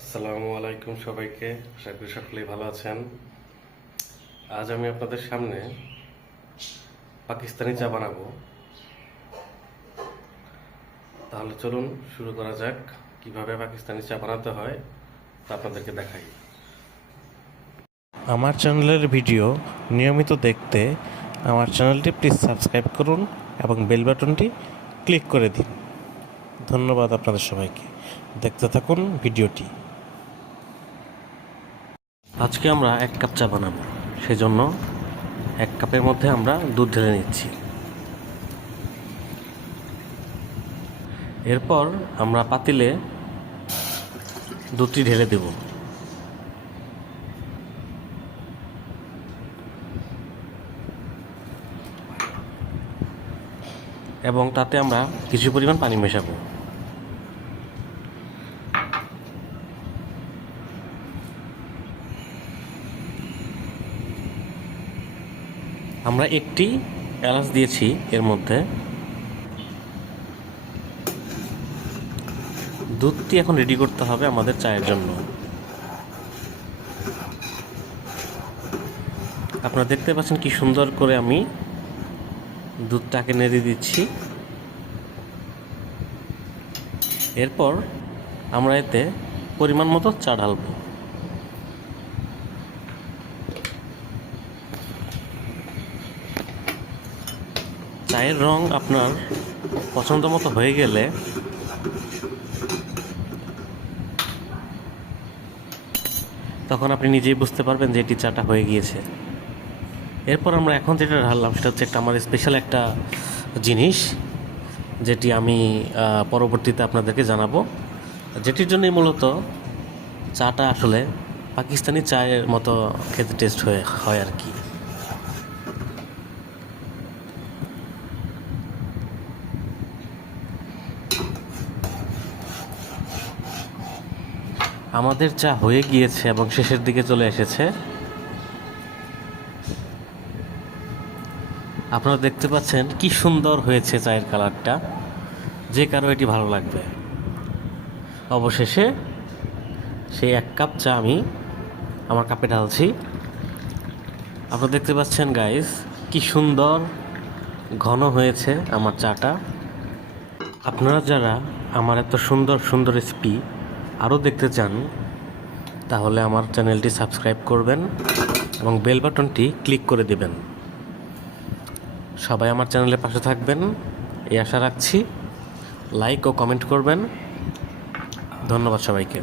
আসসালামু আলাইকুম সবাইকে, আশা করি সকলেই ভালো আছেন। আজ আমি আপনাদের সামনে পাকিস্তানি চা বানাবো। তাহলে চলুন শুরু করা যাক। কিভাবে পাকিস্তানি চা বানাতে হয় তা আপনাদেরকে দেখাই। আমার চ্যানেলের ভিডিও নিয়মিত দেখতে আমার চ্যানেলটি প্লিজ সাবস্ক্রাইব করুন এবং বেল বাটনটি ক্লিক করে দিন। ধন্যবাদ আপনাদের সবাইকে। দেখতে থাকুন ভিডিওটি। আজকে আমরা 1 কাপ চা বানাবো, সেজন্য 1 কাপের মধ্যে আমরা দুধ ঢেলে নিচ্ছি। এরপর আমরা পাতিলে দুধটি ঢেলে দেব। এবং তাতে আমরা কিছু পরিমাণ পানি মেশাবো। আমরা একটি এলাচ দিয়েছি এর মধ্যে। দুধটি এখন রেডি করতে হবে আমাদের চায়ের জন্য। আপনারা দেখতে পাচ্ছেন কি সুন্দর করে আমি দুধটাকে নেড়ে দিচ্ছি। এরপর আমরা এতে পরিমাণ মতো চা ঢালব। চায়ের রং আপনার পছন্দ মতো হয়ে গেলে তখন আপনি নিজেই বুঝতে পারবেন যে এটি চাটা হয়ে গিয়েছে। এরপর আমরা এখন যেটা ঢাললাম সেটা হচ্ছে আমার স্পেশাল একটা জিনিস, যেটি আমি পরবর্তীতে আপনাদেরকে জানাবো, যেটির জন্যই মূলত চাটা আসলে পাকিস্তানি চায়ের মতো খেতে টেস্ট হয় আর কি। আমাদের চা হয়ে গিয়েছে এবং শেষের দিকে চলে এসেছে। আপনারা দেখতে পাচ্ছেন কি সুন্দর হয়েছে চায়ের কালারটা, যে কারো এটি ভালো লাগবে। অবশেষে সেই 1 কাপ চা আমি আমার কাপে ঢালছি। আপনারা দেখতে পাচ্ছেন গাইস, কি সুন্দর ঘন হয়েছে আমার চাটা। আপনারা যারা আমার এত সুন্দর সুন্দর রেসিপি আরও দেখতে চান তাহলে আমার চ্যানেলটি সাবস্ক্রাইব করবেন এবং বেল বাটনটি ক্লিক করে দেবেন। সবাই আমার চ্যানেলের পাশে থাকবেন এই আশা রাখছি। লাইক ও কমেন্ট করবেন। ধন্যবাদ সবাইকে।